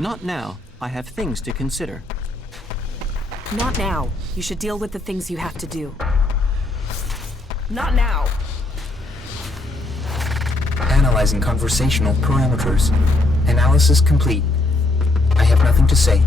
Not now. I have things to consider. Not now. You should deal with the things you have to do. Not now. Analyzing conversational parameters. Analysis complete. I have nothing to say.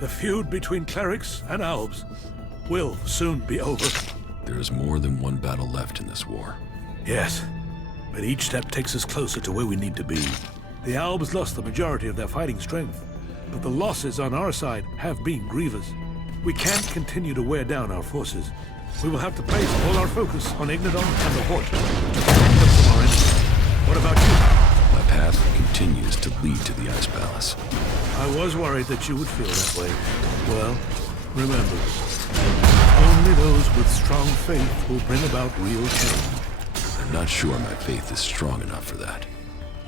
The feud between clerics and albs will soon be over. There is more than one battle left in this war. Yes, but each step takes us closer to where we need to be. The albs lost the majority of their fighting strength, but the losses on our side have been grievous. We can't continue to wear down our forces. We will have to place all our focus on Ignadon and the Hort. What about you? My path continues to lead to the Ice Palace. I was worried that you would feel that way. Well, remember, only those with strong faith will bring about real change. I'm not sure my faith is strong enough for that.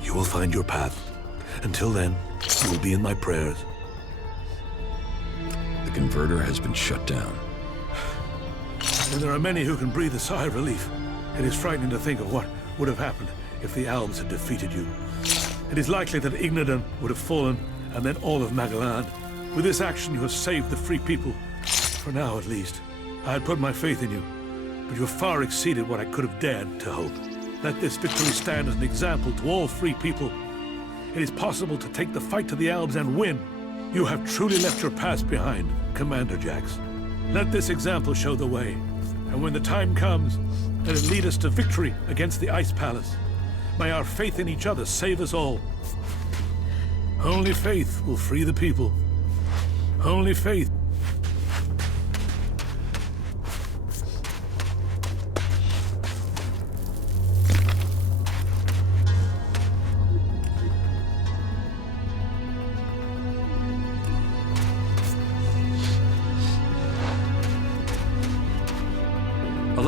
You will find your path. Until then, you will be in my prayers. The converter has been shut down. And there are many who can breathe a sigh of relief. It is frightening to think of what would have happened if the Alps had defeated you. It is likely that Ignadon would have fallen, and then all of Magaland. With this action, you have saved the free people. For now, at least. I had put my faith in you, but you have far exceeded what I could have dared to hope. Let this victory stand as an example to all free people. It is possible to take the fight to the Alps and win. You have truly left your past behind, Commander Jax. Let this example show the way, and when the time comes, let it lead us to victory against the Ice Palace. May our faith in each other save us all. Only faith will free the people. Only faith.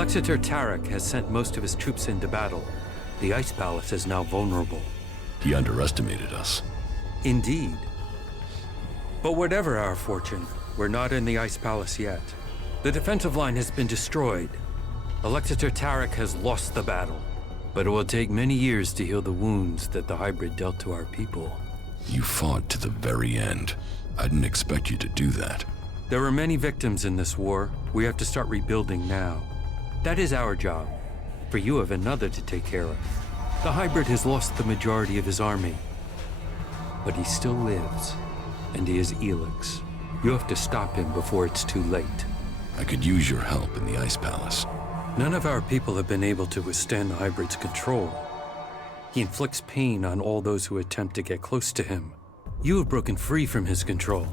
Xacor Tarek has sent most of his troops into battle. The Ice Palace is now vulnerable. He underestimated us. Indeed. But whatever our fortune, we're not in the Ice Palace yet. The defensive line has been destroyed. Xacor Tarek has lost the battle. But it will take many years to heal the wounds that the hybrid dealt to our people. You fought to the very end. I didn't expect you to do that. There were many victims in this war. We have to start rebuilding now. That is our job, for you have another to take care of. The hybrid has lost the majority of his army, but he still lives, and he is ELEX. You have to stop him before it's too late. I could use your help in the Ice Palace. None of our people have been able to withstand the hybrid's control. He inflicts pain on all those who attempt to get close to him. You have broken free from his control.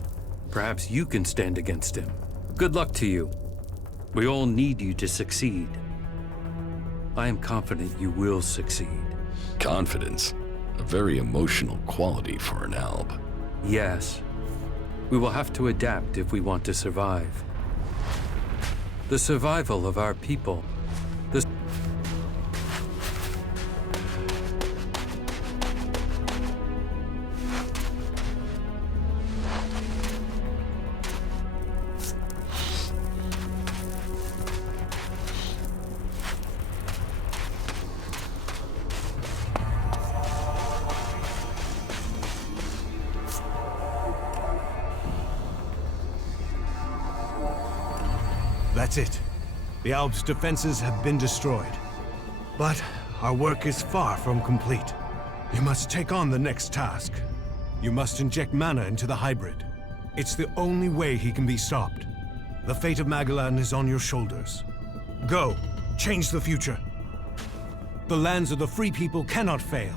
Perhaps you can stand against him. Good luck to you. We all need you to succeed. I am confident you will succeed. Confidence. A very emotional quality for an Alb. Yes. We will have to adapt if we want to survive. The survival of our people. That's it. The Alps' defenses have been destroyed. But our work is far from complete. You must take on the next task. You must inject mana into the hybrid. It's the only way he can be stopped. The fate of Magellan is on your shoulders. Go, change the future. The lands of the free people cannot fail.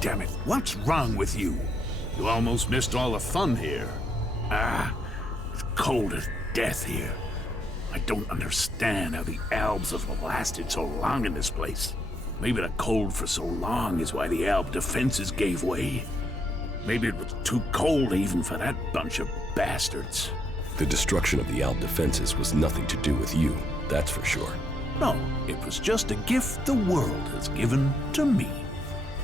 Damn it, what's wrong with you? You almost missed all the fun here. It's cold as death here. I don't understand how the Alps have lasted so long in this place. Maybe the cold for so long is why the Alp defenses gave way. Maybe it was too cold even for that bunch of bastards. The destruction of the Alp defenses was nothing to do with you, that's for sure. No, it was just a gift the world has given to me.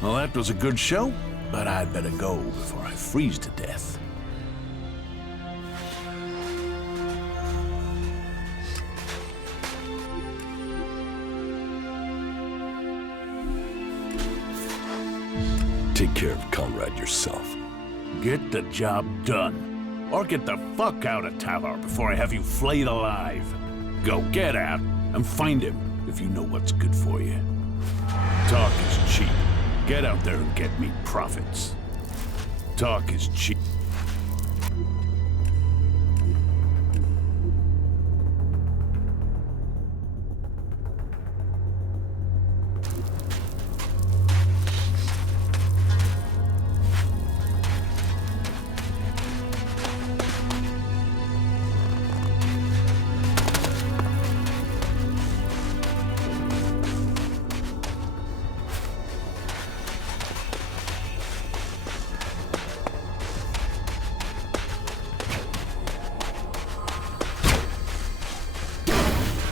Well, that was a good show, but I'd better go before I freeze to death. Take care of Conrad yourself. Get the job done. Or get the fuck out of Tavar before I have you flayed alive. Go get out and find him if you know what's good for you. Talk is cheap. Get out there and get me profits. Talk is cheap.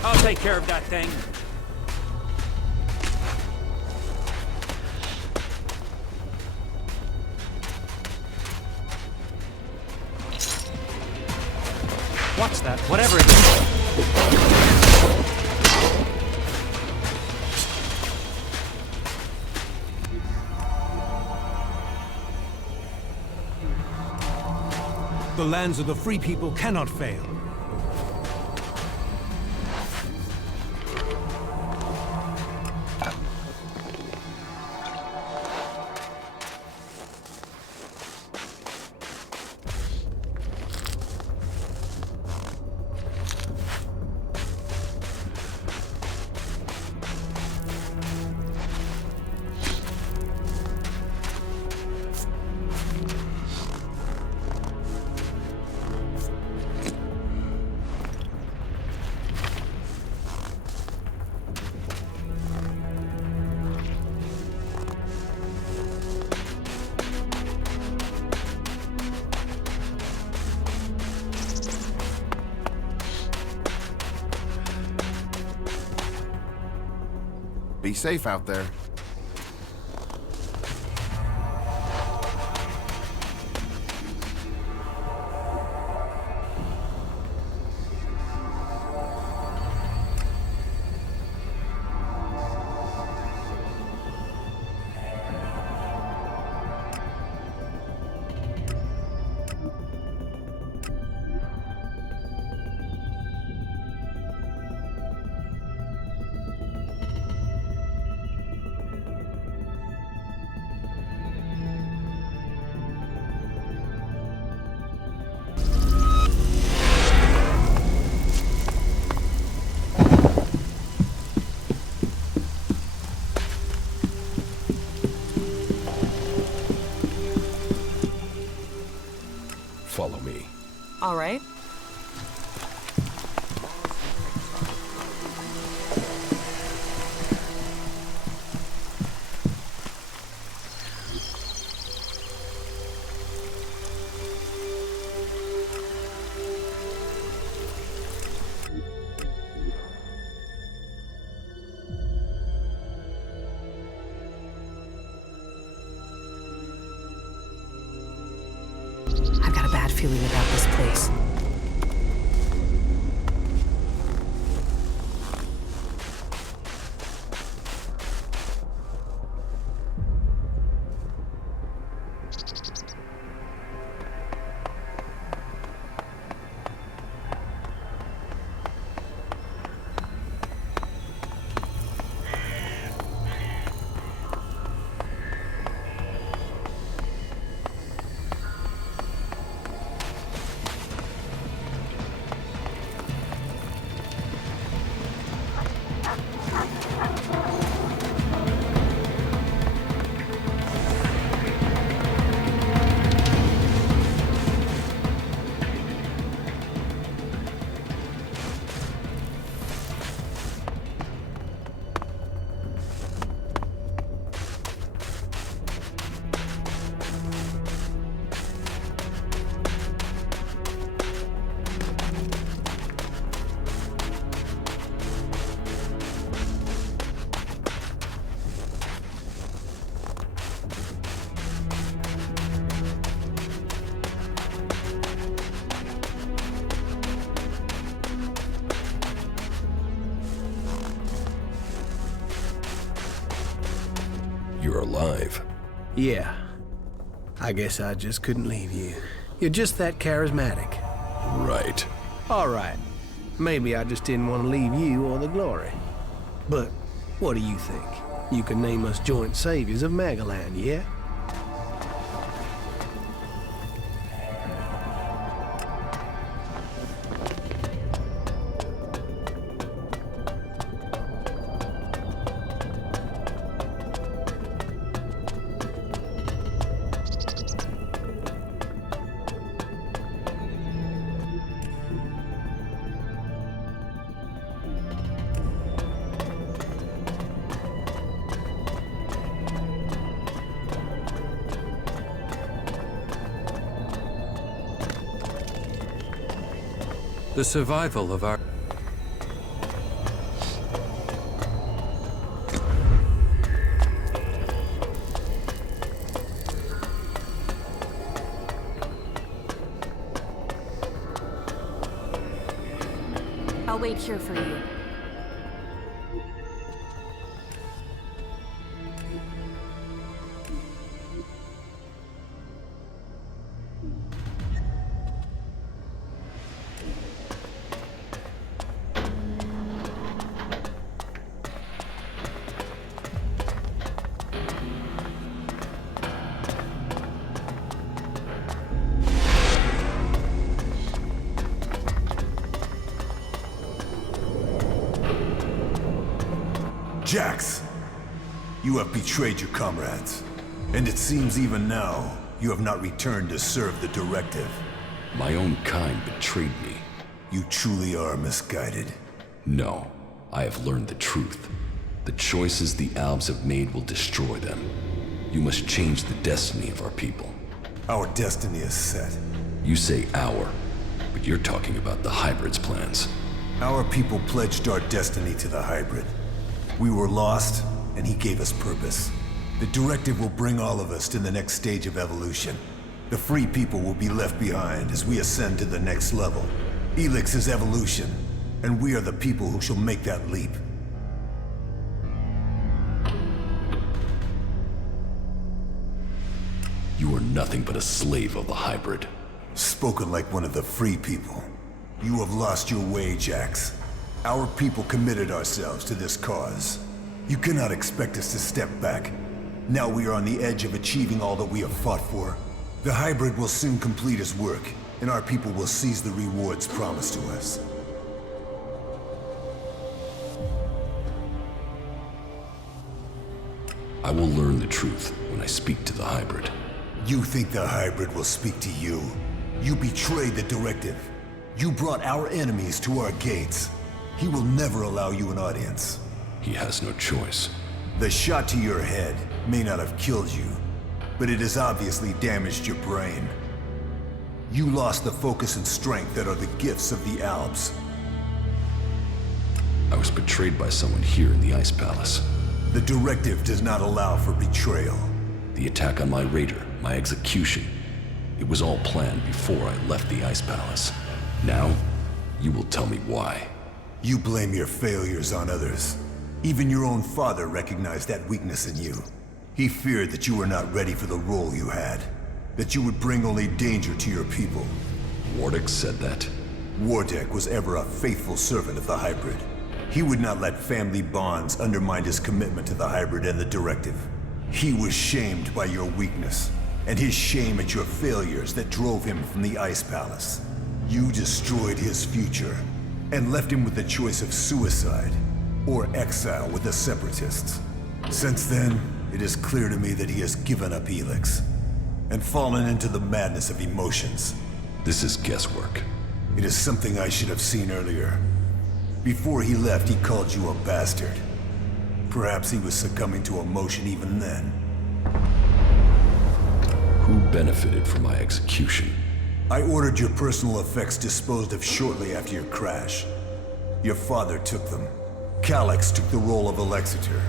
I'll take care of that thing. Watch that, whatever it is. The lands of the free people cannot fail. Be safe out there. Follow me. All right. I've got a bad feeling about this place. You're alive. Yeah. I guess I just couldn't leave you. You're just that charismatic. Right. All right. Maybe I just didn't want to leave you or the glory. But what do you think? You can name us joint saviors of Magaland, yeah? The survival of our... I'll wait here for you. Jax, you have betrayed your comrades, and it seems even now you have not returned to serve the directive. My own kind betrayed me. You truly are misguided. No, I have learned the truth. The choices the Albs have made will destroy them. You must change the destiny of our people. Our destiny is set. You say our, but you're talking about the Hybrid's plans. Our people pledged our destiny to the Hybrid. We were lost, and he gave us purpose. The directive will bring all of us to the next stage of evolution. The free people will be left behind as we ascend to the next level. ELEX is evolution, and we are the people who shall make that leap. You are nothing but a slave of the Hybrid. Spoken like one of the free people. You have lost your way, Jax. Our people committed ourselves to this cause. You cannot expect us to step back. Now we are on the edge of achieving all that we have fought for. The Hybrid will soon complete his work, and our people will seize the rewards promised to us. I will learn the truth when I speak to the Hybrid. You think the Hybrid will speak to you? You betrayed the directive. You brought our enemies to our gates. He will never allow you an audience. He has no choice. The shot to your head may not have killed you, but it has obviously damaged your brain. You lost the focus and strength that are the gifts of the Albs. I was betrayed by someone here in the Ice Palace. The directive does not allow for betrayal. The attack on my raider, my execution, it was all planned before I left the Ice Palace. Now, you will tell me why. You blame your failures on others. Even your own father recognized that weakness in you. He feared that you were not ready for the role you had, that you would bring only danger to your people. Wardeck said that? Wardeck was ever a faithful servant of the Hybrid. He would not let family bonds undermine his commitment to the Hybrid and the directive. He was shamed by your weakness, and his shame at your failures that drove him from the Ice Palace. You destroyed his future, and left him with the choice of suicide or exile with the Separatists. Since then, it is clear to me that he has given up ELEX and fallen into the madness of emotions. This is guesswork. It is something I should have seen earlier. Before he left, he called you a bastard. Perhaps he was succumbing to emotion even then. Who benefited from my execution? I ordered your personal effects disposed of shortly after your crash. Your father took them. Calyx took the role of Alexeter.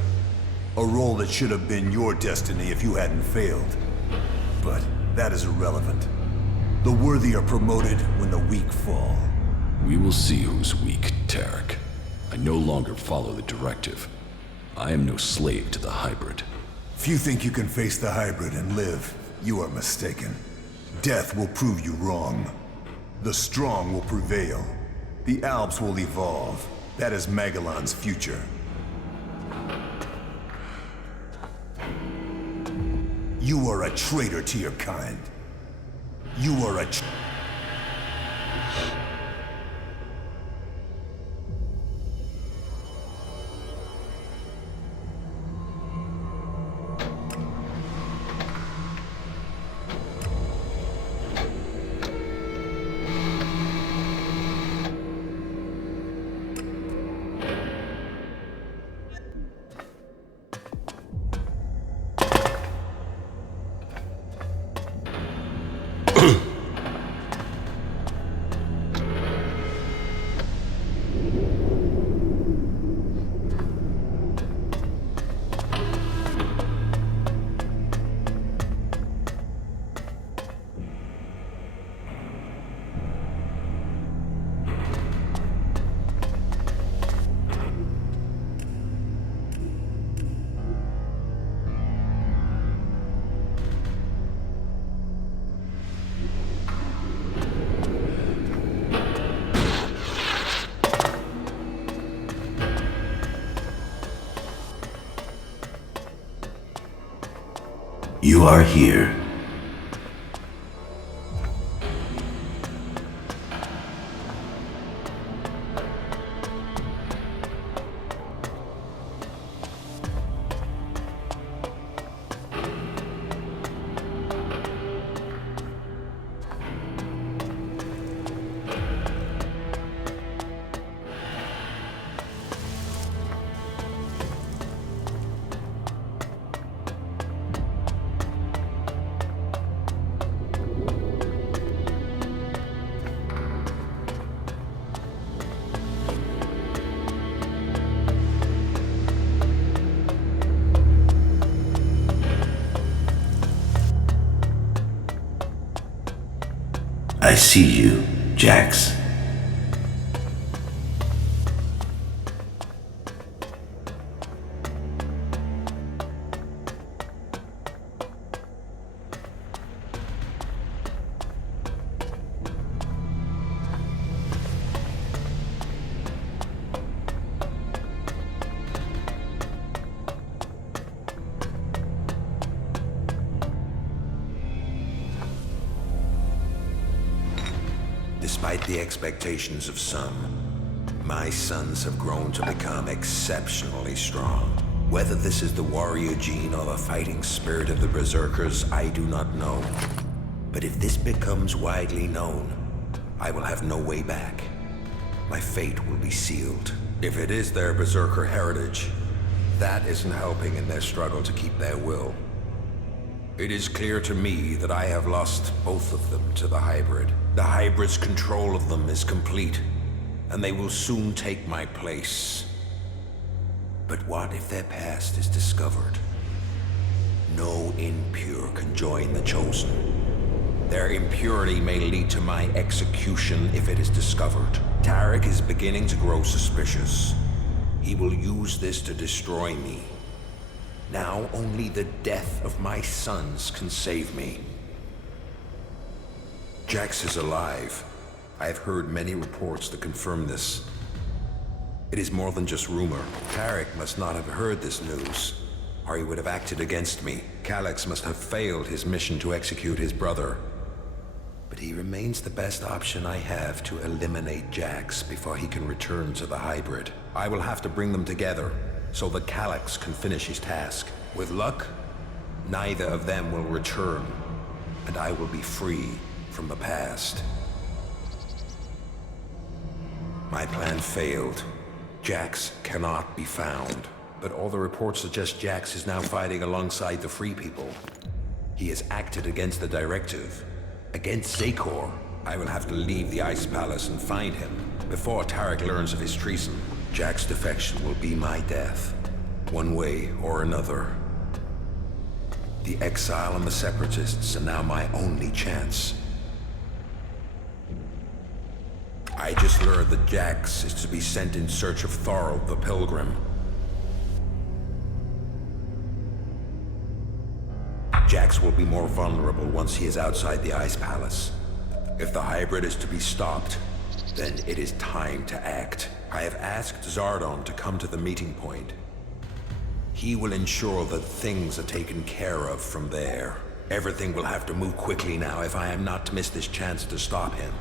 A role that should have been your destiny if you hadn't failed. But that is irrelevant. The worthy are promoted when the weak fall. We will see who's weak, Tarek. I no longer follow the directive. I am no slave to the Hybrid. If you think you can face the Hybrid and live, you are mistaken. Death will prove you wrong. The strong will prevail. The Albs will evolve. That is Magellan's future. You are a traitor to your kind. You are a You are here. I see you, Jax. Despite the expectations of some, my sons have grown to become exceptionally strong. Whether this is the warrior gene or the fighting spirit of the Berserkers, I do not know. But if this becomes widely known, I will have no way back. My fate will be sealed. If it is their Berserker heritage, that isn't helping in their struggle to keep their will. It is clear to me that I have lost both of them to the hybrid. The hybrid's control of them is complete, and they will soon take my place. But what if their past is discovered? No impure can join the Chosen. Their impurity may lead to my execution if it is discovered. Tarek is beginning to grow suspicious. He will use this to destroy me. Now only the death of my sons can save me. Jax is alive. I have heard many reports that confirm this. It is more than just rumor. Tarek must not have heard this news, or he would have acted against me. Calyx must have failed his mission to execute his brother. But he remains the best option I have to eliminate Jax before he can return to the hybrid. I will have to bring them together, so that Calyx can finish his task. With luck, neither of them will return, and I will be free from the past. My plan failed. Jax cannot be found, but all the reports suggest Jax is now fighting alongside the Free People. He has acted against the directive, against Xacor. I will have to leave the Ice Palace and find him before Tarek learns of his treason. Jack's defection will be my death, one way or another. The exile and the separatists are now my only chance. I just learned that Jax is to be sent in search of Thorald the Pilgrim. Jax will be more vulnerable once he is outside the Ice Palace. If the hybrid is to be stopped, then it is time to act. I have asked Zardon to come to the meeting point. He will ensure that things are taken care of from there. Everything will have to move quickly now if I am not to miss this chance to stop him.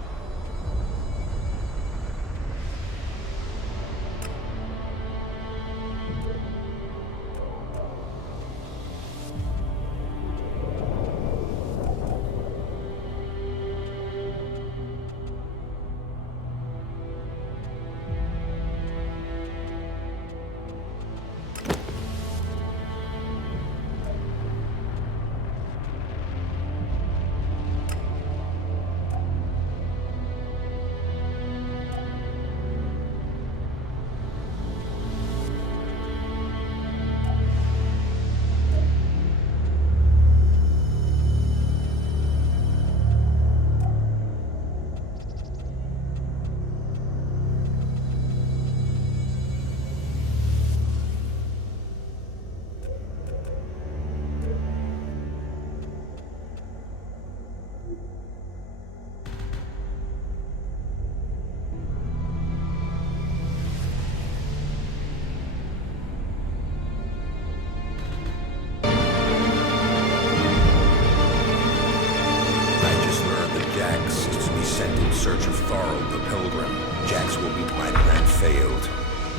Harold the Pilgrim. Jax will be my plan failed.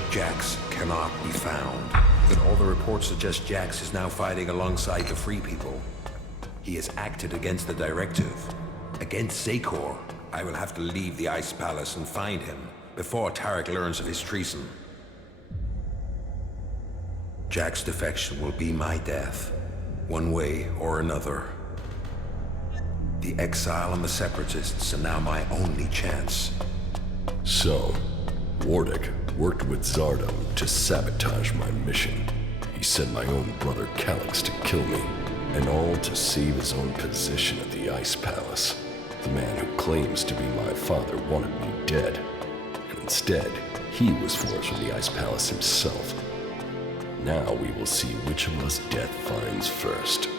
Jax cannot be found. But all the reports suggest Jax is now fighting alongside the Free People. He has acted against the directive, against Xacor. I will have to leave the Ice Palace and find him before Tarek learns of his treason. Jack's defection will be my death, one way or another. The exile and the separatists are now my only chance. So, Wardick worked with Zardom to sabotage my mission. He sent my own brother Calyx to kill me, and all to save his own position at the Ice Palace. The man who claims to be my father wanted me dead, and instead, he was forced from the Ice Palace himself. Now we will see which of us death finds first.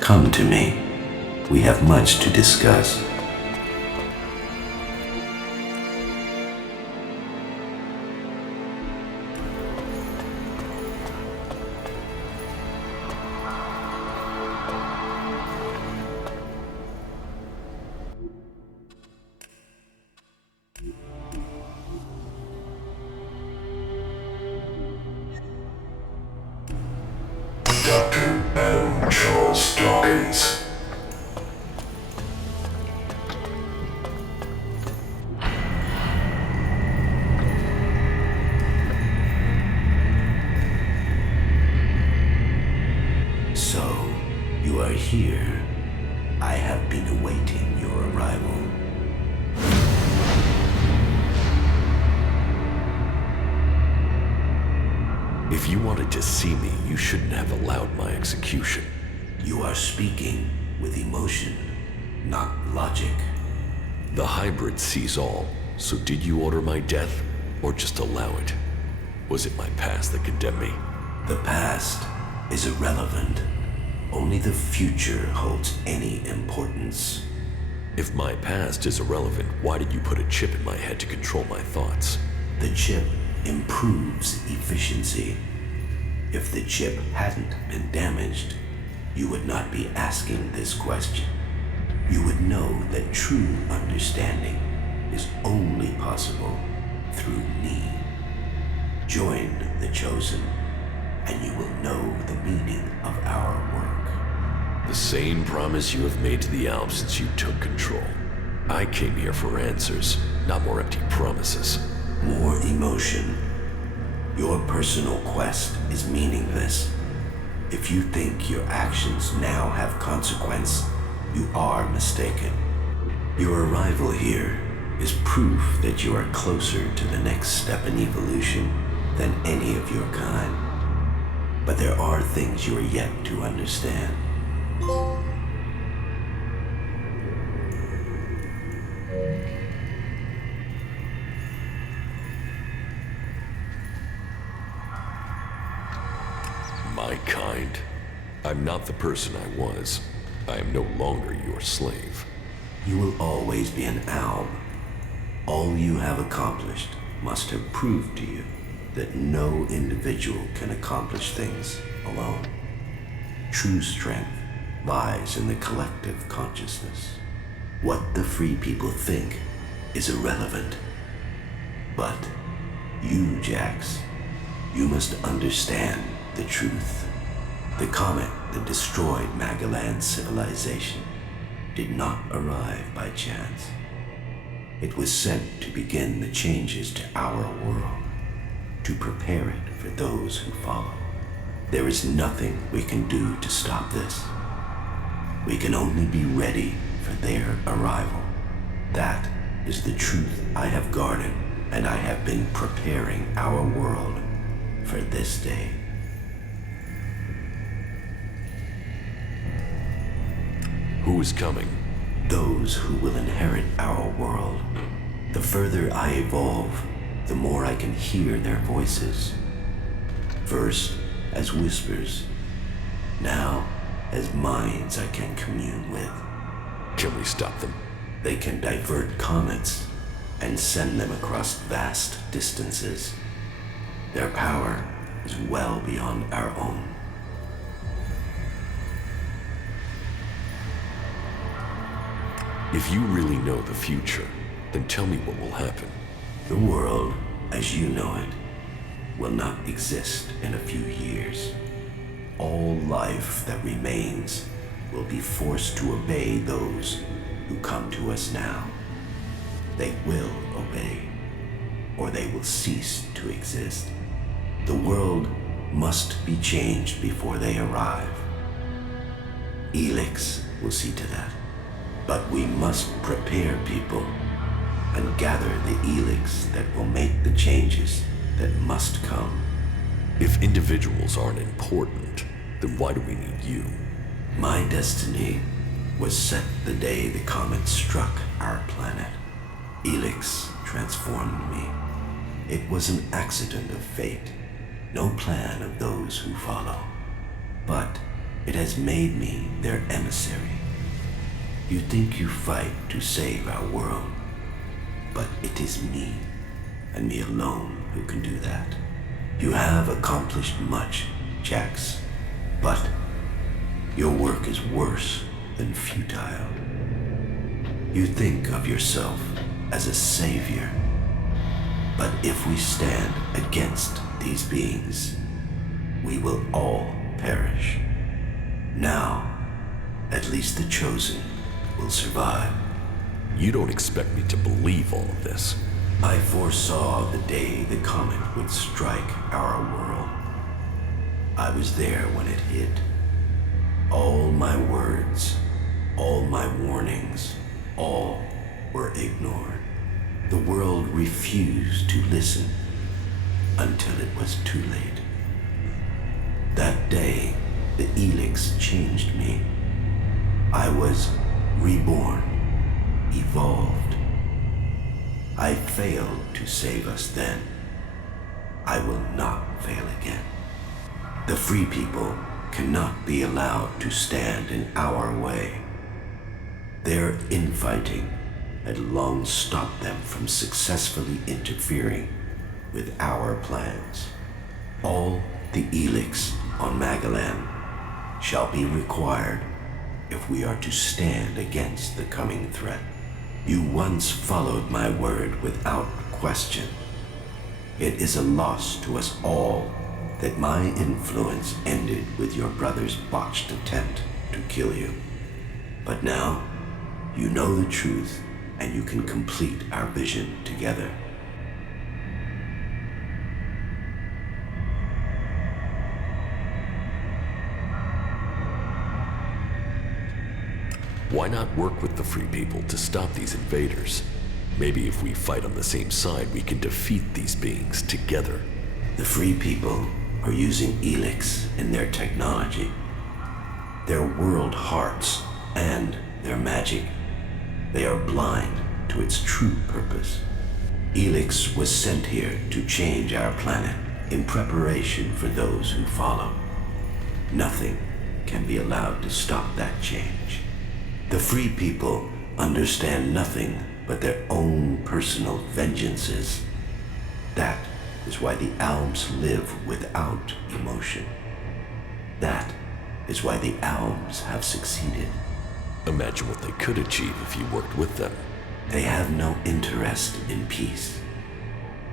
Come to me. We have much to discuss. Dr. M. Charles Dawkins. So, you are here. I have been awaiting your arrival. If you wanted to see me, you shouldn't have allowed my execution. You are speaking with emotion, not logic. The hybrid sees all, so did you order my death, or just allow it? Was it my past that condemned me? The past is irrelevant. Only the future holds any importance. If my past is irrelevant, why did you put a chip in my head to control my thoughts? The chip improves efficiency. If the chip hadn't been damaged, you would not be asking this question. You would know that true understanding is only possible through me. Join the Chosen, and you will know the meaning of our work. The same promise you have made to the Alps since you took control. I came here for answers, not more empty promises. More emotion. Your personal quest is meaningless. If you think your actions now have consequence, you are mistaken. Your arrival here is proof that you are closer to the next step in evolution than any of your kind. But there are things you are yet to understand. My kind? I'm not the person I was. I am no longer your slave. You will always be an alb. All you have accomplished must have proved to you that no individual can accomplish things alone. True strength lies in the collective consciousness. What the Free People think is irrelevant. But you, Jax, you must understand the truth. The comet that destroyed Magalan's civilization did not arrive by chance. It was sent to begin the changes to our world, to prepare it for those who follow. There is nothing we can do to stop this. We can only be ready for their arrival. That is the truth I have guarded, and I have been preparing our world for this day. Who is coming? Those who will inherit our world. The further I evolve, the more I can hear their voices. First, as whispers. Now, as minds I can commune with. Can we stop them? They can divert comets and send them across vast distances. Their power is well beyond our own. If you really know the future, then tell me what will happen. The world, as you know it, will not exist in a few years. All life that remains will be forced to obey those who come to us now. They will obey, or they will cease to exist. The world must be changed before they arrive. ELEX will see to that. But we must prepare people and gather the ELEX that will make the changes that must come. If individuals aren't important, then why do we need you? My destiny was set the day the comet struck our planet. ELEX transformed me. It was an accident of fate, no plan of those who follow. But it has made me their emissary. You think you fight to save our world, but it is me, and me alone, who can do that. You have accomplished much, Jax, but your work is worse than futile. You think of yourself as a savior, but if we stand against these beings, we will all perish. Now, at least the chosen will survive. You don't expect me to believe all of this. I foresaw the day the comet would strike our world. I was there when it hit. All my words, all my warnings, all were ignored. The world refused to listen until it was too late. That day, the ELEX changed me. I was reborn, evolved. I failed to save us then. I will not fail again. The free people cannot be allowed to stand in our way. Their infighting had long stopped them from successfully interfering with our plans. All the ELEX on Magalan shall be required if we are to stand against the coming threat. You once followed my word without question. It is a loss to us all that my influence ended with your brother's botched attempt to kill you. But now, you know the truth, and you can complete our vision together. Why not work with the free people to stop these invaders? Maybe if we fight on the same side, we can defeat these beings together. The free people are using ELEX in their technology, their world hearts, and their magic. They are blind to its true purpose. ELEX was sent here to change our planet in preparation for those who follow. Nothing can be allowed to stop that change. The free people understand nothing but their own personal vengeances. That is why the Alps live without emotion. That is why the Alps have succeeded. Imagine what they could achieve if you worked with them. They have no interest in peace.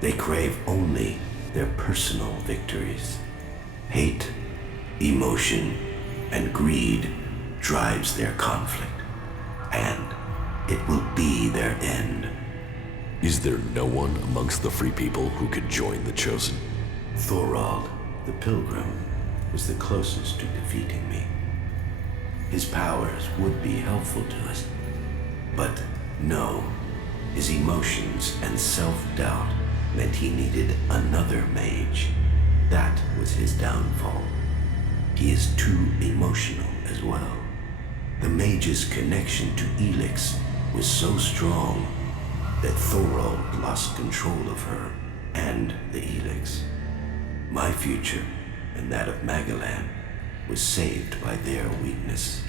They crave only their personal victories. Hate, emotion, and greed drives their conflict. And it will be their end. Is there no one amongst the free people who could join the Chosen? Thorald, the Pilgrim, was the closest to defeating me. His powers would be helpful to us. But no, his emotions and self-doubt meant he needed another mage. That was his downfall. He is too emotional as well. The mage's connection to ELEX was so strong that Thorald lost control of her and the ELEX. My future and that of Magalan was saved by their weakness.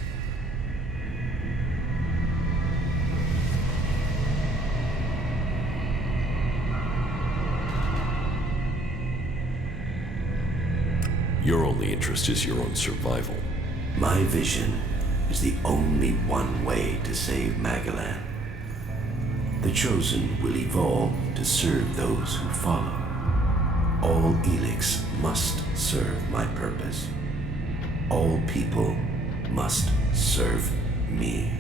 Your only interest is your own survival. My vision is the only one way to save Magalan. The Chosen will evolve to serve those who follow. All ELEX must serve my purpose. All people must serve me.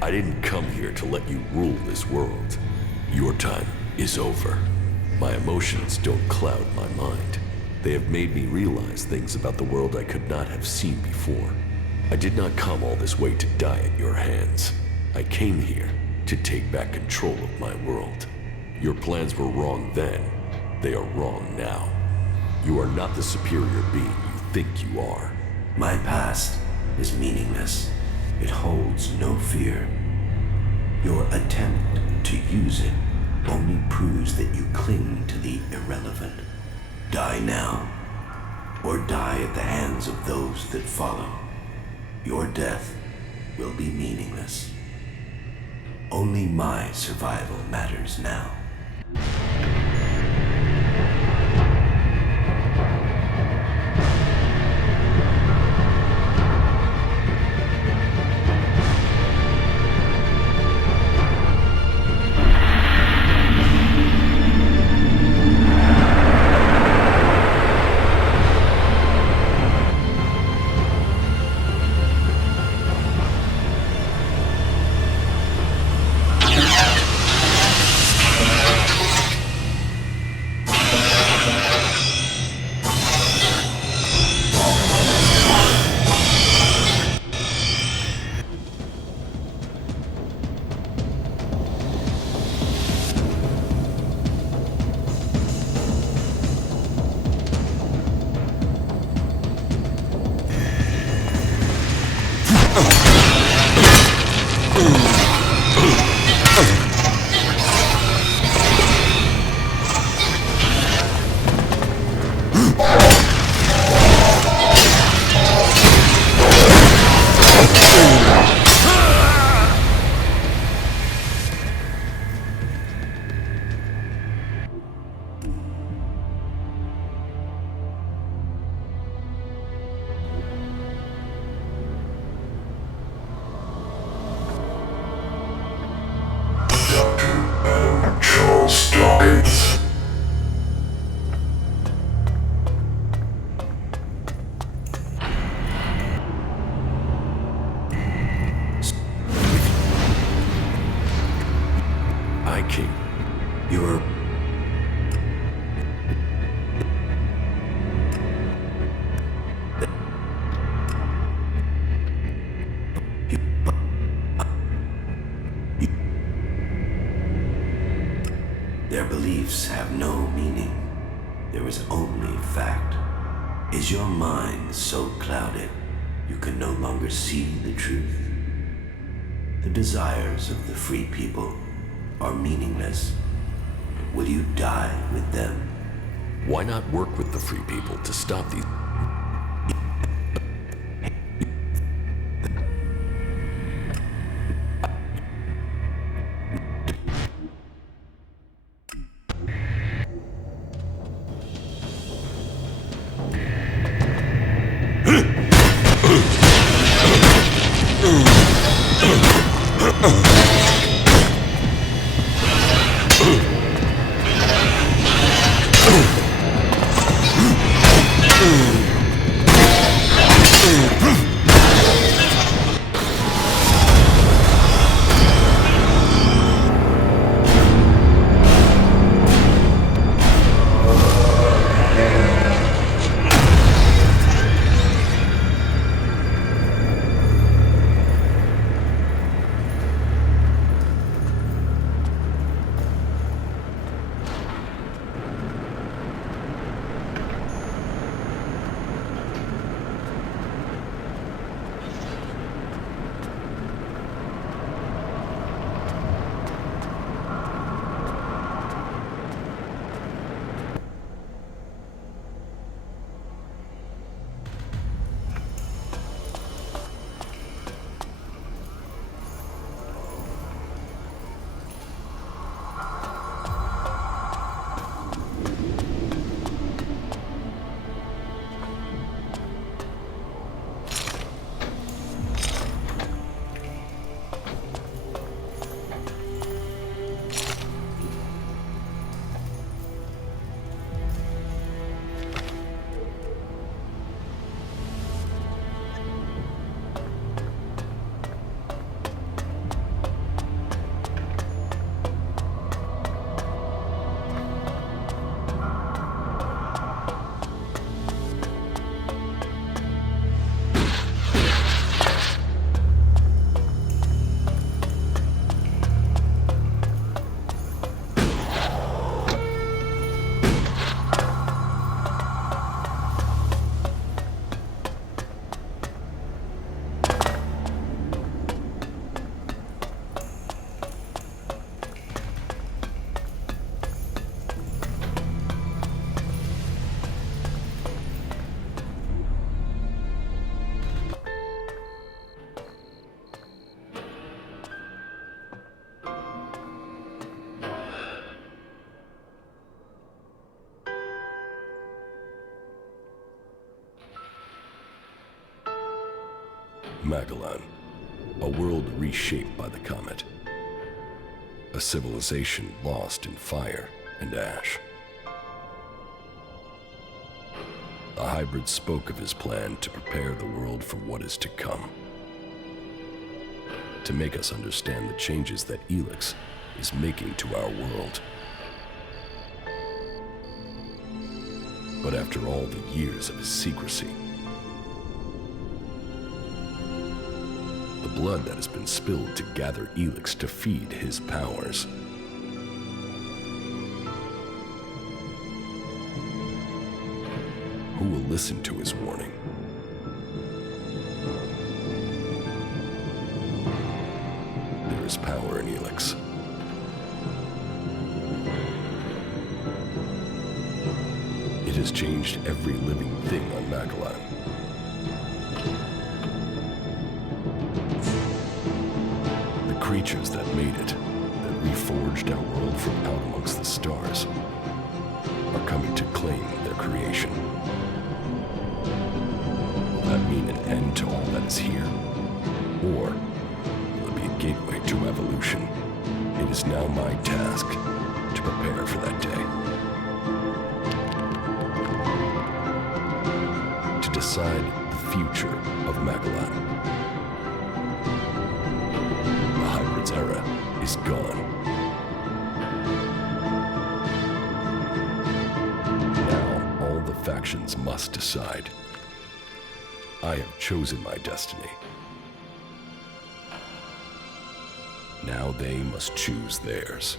I didn't come here to let you rule this world. Your time is over. My emotions don't cloud my mind. They have made me realize things about the world I could not have seen before. I did not come all this way to die at your hands. I came here to take back control of my world. Your plans were wrong then. They are wrong now. You are not the superior being you think you are. My past is meaningless. It holds no fear. Your attempt to use it only proves that you cling to the irrelevant. Die now, or die at the hands of those that follow. Your death will be meaningless. Only my survival matters now. Their beliefs have no meaning. There is only fact. Is your mind so clouded you can no longer see the truth? The desires of the free people are meaningless. Will you die with them? Why not work with the free people to stop these? Magellan, a world reshaped by the comet. A civilization lost in fire and ash. The hybrid spoke of his plan to prepare the world for what is to come. To make us understand the changes that ELEX is making to our world. But after all the years of his secrecy, the blood that has been spilled to gather ELEX to feed his powers, who will listen to his warning? There is power in ELEX. It has changed every living thing on Magellan. The creatures that made it, that reforged our world from out amongst the stars, are coming to claim their creation. Will that mean an end to all that is here? Or will it be a gateway to evolution? It is now my task to prepare for that day. To decide the future of Magellan. The Hybrid's era is gone. Now, all the factions must decide. I have chosen my destiny. Now they must choose theirs.